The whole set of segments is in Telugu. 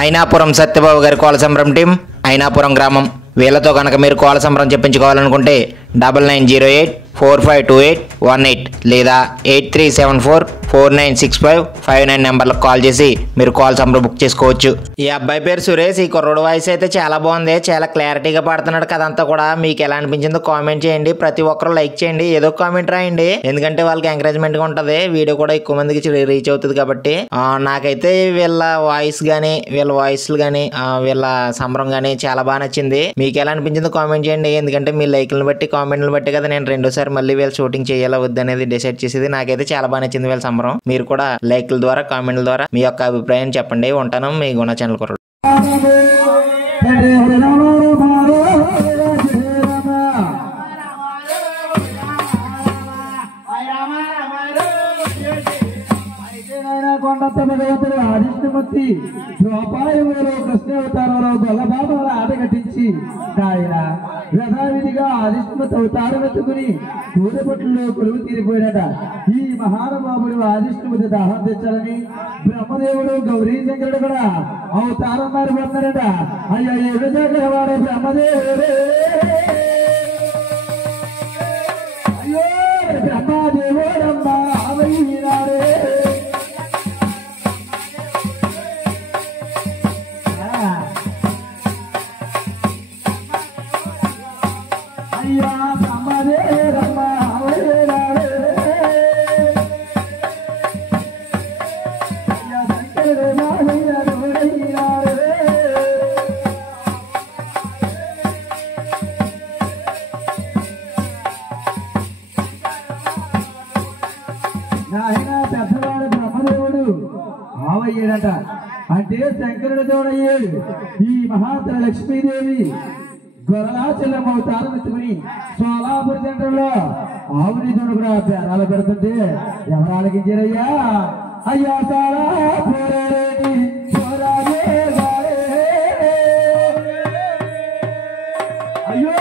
అయినాపురం సత్యబాబు గారి కోళ్ళ సంబరం టీం, అయినాపురం గ్రామం. వీళ్ళతో కనుక మీరు కోళ్ళ సంబరం చెప్పించుకోవాలనుకుంటే 9908452818 లేదా 8374496559 నెంబర్లకు కాల్ చేసి మీరు కాల్ సంబరం బుక్ చేసుకోవచ్చు. ఈ అబ్బాయి పేరు సురేష్. ఈ కుర్రోడు వాయిస్ అయితే చాలా బాగుంది, చాలా క్లారిటీగా పాడుతున్నాడు కదంతా కూడా. మీకు ఎలా అనిపించిందో కామెంట్ చేయండి. ప్రతి ఒక్కరు లైక్ చేయండి, ఏదో కామెంట్ రాయండి, ఎందుకంటే వాళ్ళకి ఎంకరేజ్మెంట్ గా ఉంటది. వీడియో కూడా ఎక్కువ మందికి రీచ్ అవుతుంది కాబట్టి. నాకైతే వీళ్ళ వాయిస్ గానీ, వీళ్ళ వాయిస్లు గానీ, వీళ్ళ సంబరం గానీ చాలా బాగా నచ్చింది. మీకు ఎలా అనిపించిందో కామెంట్ చేయండి, ఎందుకంటే మీ లైక్లను బట్టి కామెంట్లను బట్టి కదా నేను రెండోసారి మళ్ళీ వీళ్ళ షూటింగ్ చేయాలా వద్దనేది డిసైడ్ చేసేది. నాకైతే చాలా బాగా నచ్చింది వీళ్ళ సంబరం. మీరు కూడా లైక్ల ద్వారా, కామెంట్ల ద్వారా మీ యొక్క అభిప్రాయం చెప్పండి. ఉంటాను, మీ గుణ ఛానల్ కుర్రోడు. ఆదిష్ణమూర్తి ద్రోపాయములో కృష్ణావతారంలో గొల్లబాబుల ఆట కట్టించి ఆయన యథావిధిగా ఆదిష్ణమూర్తి అవతారం ఎత్తుకుని కూరపట్లలో కొలువు తీరిపోయాడట. ఈ మహానుభావుడు ఆదిష్ణమూర్తి దాహం తెచ్చాలని బ్రహ్మదేవుడు గౌరీ శంకరుడు కూడా అవతారం మారిపోతున్నాడట. అయ్యా ఎదురు వాడు బ్రహ్మదేవుడే, అయ్యో బ్రహ్మదేవుడమ్మా అవైనాడే. పెద్దవాడు బ్రహ్మదేవుడు ఆవయ్యాడట, అంటే శంకరుడు తోడయ్యాడు. ఈ మహాతర లక్ష్మీదేవి గొరలాచలం అవతారం ఎత్తుకుని సోలాపురి సెంటర్లో ఆవుని తోడు కూడా పేరాలు పెడుతుంటే ఎవరు ఆలకించారయ్యా? అయ్యా అయ్యో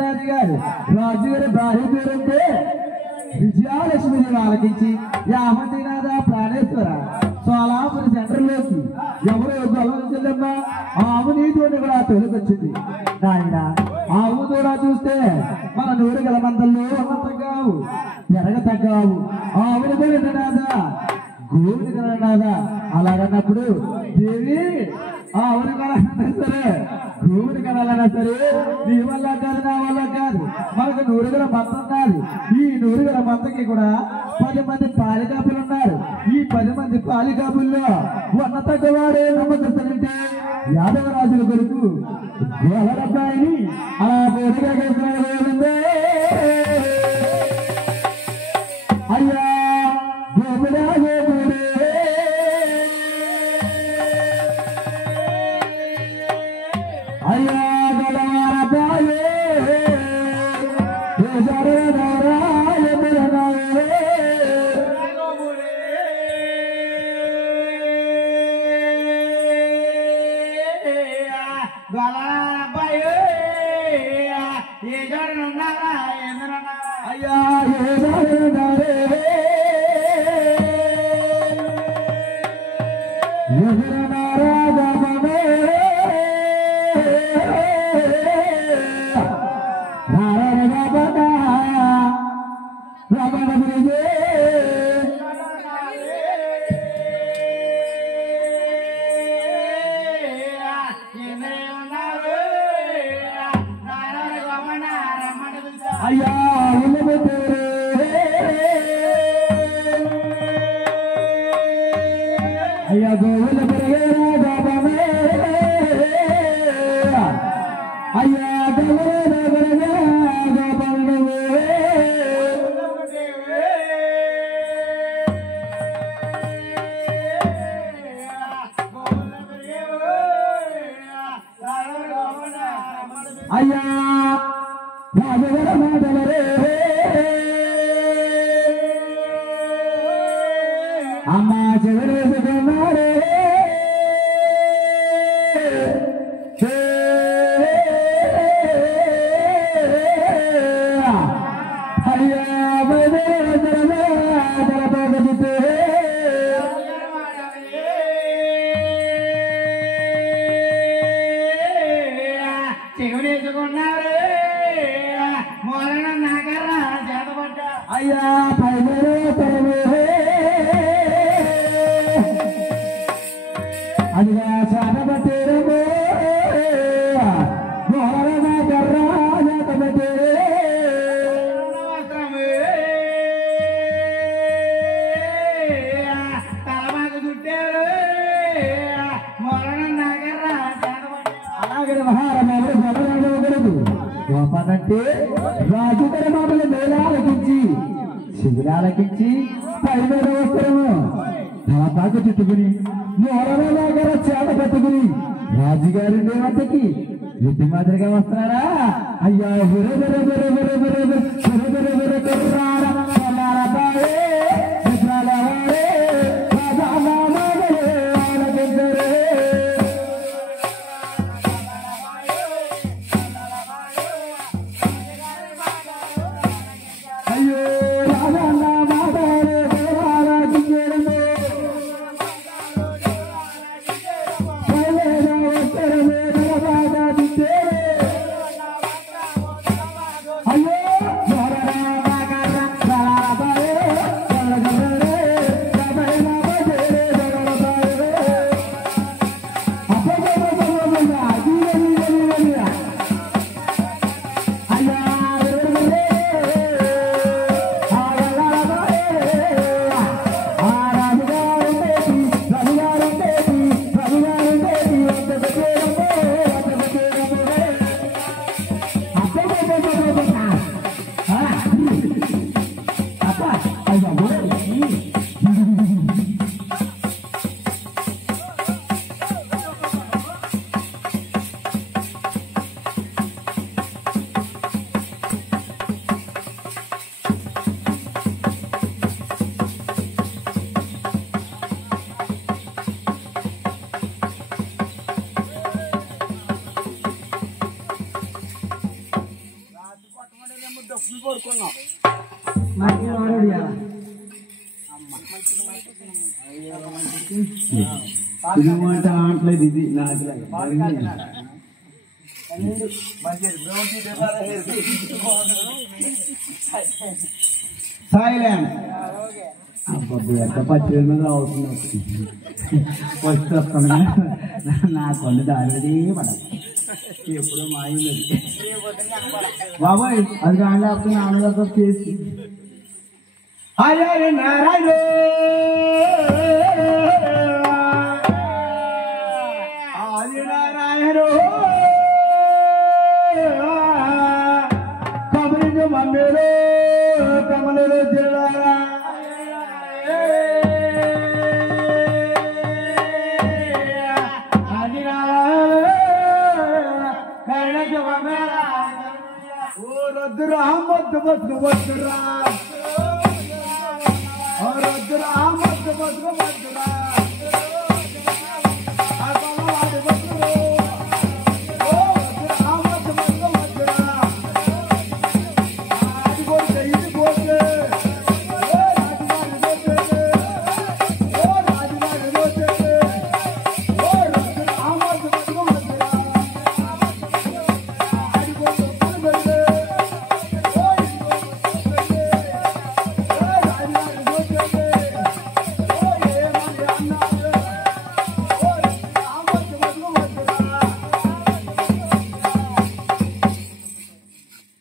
రాజుగారి రాజుగారి భార్య పేరుంటే విజయలక్ష్మిని ఆలకించి యామంతినాథ ప్రాణేశ్వర సోలాపురి సెంటర్లోకి ఎవరు గొల్లల చెల్లెమ్మ ఆవుని తోటి కూడా తొలికొచ్చింది. నాయన ఆవు కూడా చూస్తే మన నూరు గల మందల్లో ఉన్న తగ్గావు, పెరగ తగ్గావు. ఆవుని నాదా, గోవుని కలనాదా. అలాగన్నప్పుడు దేవి ఆవుని కలన్నా సరే, గోవుని కనాలన్నా సరే నీ వల్ల కాదు, నా వల్ల కాదు. మనకు నూరుగుల మందం కాదు. ఈ నూరుగుల మందకి కూడా 10 మంది పాలికాపులు ఉన్నారు. ఈ 10 మంది పాలికాపుల్లో ఉన్న తగ్గవాడే నమ్మకస్తానంటే యాదవరాజుల కొరకు గోహరబ్బాయిని అలా పోటీగా కేసుకుందే. అయ్యా గోపుడా గోపుడే, అయ్యా గొడవరబ్బాయే అయ్యా అయ్యా అయ్యా గోవుల పెరిగేరా గోపమే, అయ్యా గోవుల పెరిగే గోపమే. అయ్యా రాజగర మాటలరే అమ్మ చెవరేసుకున్నారే అయ్యా అయ్యా పైదరే తరవే అదిగా చాటబట్టేరమో మోరణ కర్రా చాటబట్టేరే తలమాకు చుట్టారు మొరణ నాగర్రా అలాగే మహారాజు గొడవగలదు గోపనంటే రాజుగారి మాటలు మేళాలకించి శిబిరాలకించి పైన వస్త్రము తలపాకు చుట్టుకుని మోరలాగర చేత పట్టుకుని రాజుగారి దేవతకి ఎట్టి మాదిరిగా వస్తున్నారా అయ్యా అయ్యో రాజన్న మాటాడే దేవాలకి చేరము పైన వస్త్రమే తలపాగా చుట్టేరే అయ్యో ఇది ఆటలేదు ఇది సైలెంట్ అబ్బాయి ఎంత పచ్చి మీద అవుతుంది ఫస్ట్ వస్తాను నా కొన్ని దారి పడదు ఎప్పుడు మాయింది బాబాయ్ అది కానీ లేకపోతే నాన్నగారితో చేసి అయ్యారు నారాయణ ఆది నారాయణ కబలింగ మమ్మేలో కమలలో జిల్లారా ఆది నారాయణ కరణజ మమ్మేరా ఓ రద్దురా మద్దు మద్దు వద్దురా రద్దురా మద్దు మద్దు వద్దురా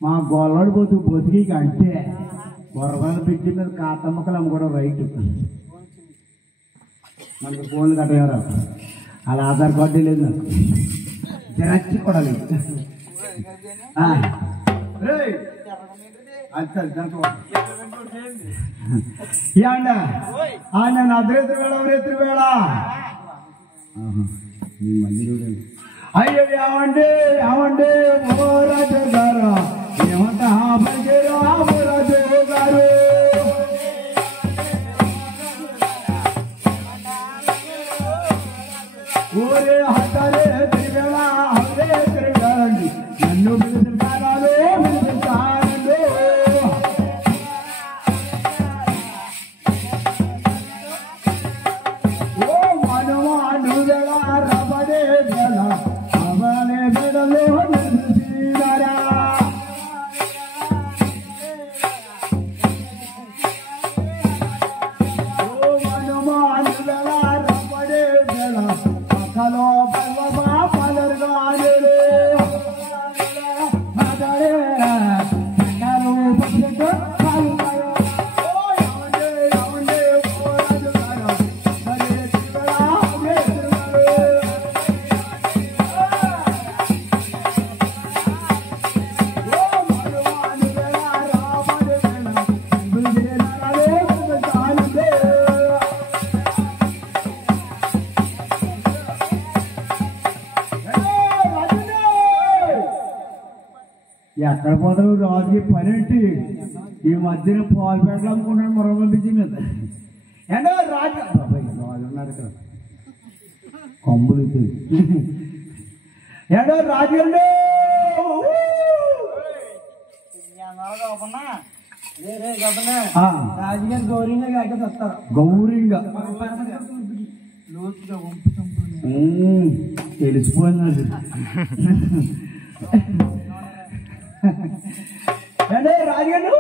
మా గొల్లడు బతికి అంటే బొర్రల పెట్టి మీద కాతమ్మకలు అమ్ముకోవడం రైట్ మనకి ఫోన్లు కట్టేవారు అలా ఆధార్ కార్డు లేదు నాకు జరచ్చి కూడా లేదు ఆయన అర్ధరేత్రి వేళ అవరేత్రి వేళ మళ్ళీ చూడండి అయ్యో ఏమండి ఏమండి ఓ రాజు గారు ఏమంట పలికేరు ఓ రాజు గారు ఊరే హతారే తిరిగేళ అవరే తిరిగారండి నన్ను పిలుచుకారాలు పిలుచుకారండి ఓ మనవాడు వేళ రబడే వేళ అవనే వేళలో నిలిచినారా ఓ మనవాడు వేళ రబడే వేళ అకలో బల్వబా పలర్గానేరే మదరే నరు పచ్చక కాలుగాయో ఓ యావండే యావండే ఓ రాజుగారో మరే తిరుమల అవే తిరుమల ఓ మనవాడు వేళ రాబడే వేళ బిల్జేనారే బిల్జానందే ఎక్కడ పోతావు రాజుకి పని ఏంటి ఈ మధ్యన పాలు పెట్టాలనుకున్నాడు మరో పంపించి మీద ఏంటో రాజు బాబాయ్ రాజు ఉన్నారు ఇక్కడ కొమ్ములు ఏంటో రాజు అండి రాజుగారు గౌరీగా కాక వస్తారు గౌరీగా తెలిసిపోయింది అంటే రాజుగారు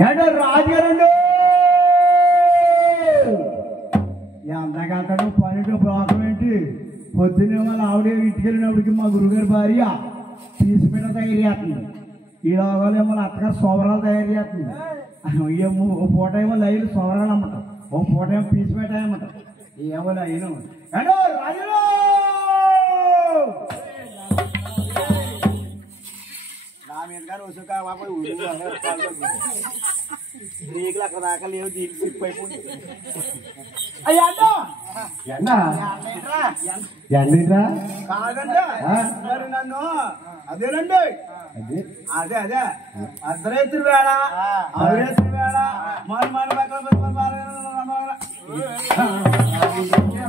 ఏంటో రాజుగారు ఎంతకంటాడు పన్నెండు ప్రాబ్లం ఏంటి పొద్దున్నే వాళ్ళ ఆవిడ ఇంటికెళ్ళినప్పటికి మా గురుగారి భార్య పీసిపీట తయారు చేస్తుంది ఈ లోగాలు ఏమో అత్తగారు సోవరాలు తయారు చేస్తుంది ఏమో ఓ పూట ఏమో లైలు సోవరాలు అమ్మటం ఓ పూట ఏమో పీసిపేట అమ్మటం ఏమో లైను ఏంటో రాజులు నా మీద కానీ వసుకా బ్రేకులు అక్కడ దాకా లేవు దీనికి స్లిప్ అయిపోయింది అయ్యా ఎండరా కాదండి మరి నన్ను అదేనండి అదే అదే అర్ధరేత్రి వేళ అవేత్రి వేళ మన మన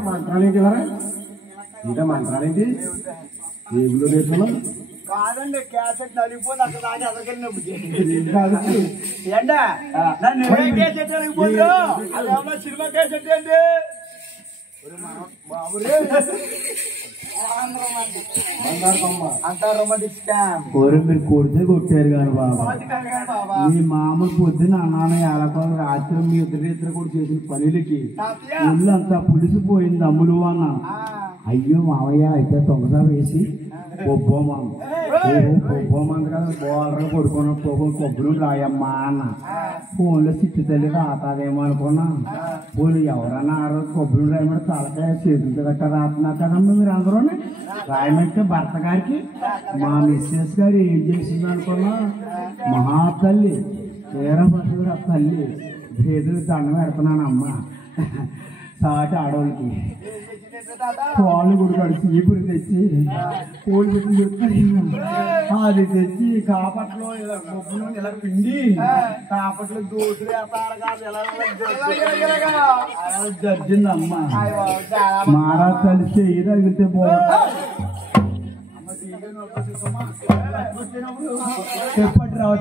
మంత్రాలేంటి వరా ఇంకా మంత్రాలేంటి ఏగులో రేట్లు కాదండి క్యాసెట్ నలిగిపోయింది అక్కడ దాకా ఎదరికెళ్ళినప్పుడు ఏంట నన్ను క్యాసెట్ నలిగిపోయిందో అదేమన్నా సినిమా క్యాసెట్ ఏంటి అంతా రొమాంటిక్ స్కామ్ మీరు కొడితే కొట్టారు కానీ బాబా మీ మామ పొద్దున అన్నాన ఏలకోల రాత్రి మీ ఇద్దరు కూడా చేసిన పనులకి ఒళ్ళు అంతా పులిసిపోయింది అమ్ములు అన్న అయ్యో మావయ్య అయితే తొంగసా వేసి పొబ్బోమంది కదా బోలరా పడుకున్న కొబ్బరి రాయమ్మా అన్న ఫోన్లో చిట్టు తల్లి రాతాదేమో అనుకున్నా పోనీ ఎవరన్నా ఆ రోజు కొబ్బరి రాయమంటే తలకాయ చేతులతో గట్ట రాస్తున్నారు కదమ్మా మీరు అందరూ రాయమంటే భర్త గారికి మా మిస్సెస్ గారు ఏం చేసింది అనుకున్నా మహా తల్లి తీర పశువులు తల్లి చేతులు దండం పెడుతున్నానమ్మా సాటి ఆడవాళ్ళకి పాలు కూడా కడిచి ఈపురు తెచ్చి కోడి పెట్టి అది తెచ్చి కాపట్లో గొప్పలో ఇలా పిండి కాపట్లో దోసులు జడ్జింది అమ్మ మారా కలిసి తగిలితే బాగుంది చెప్పండి రావు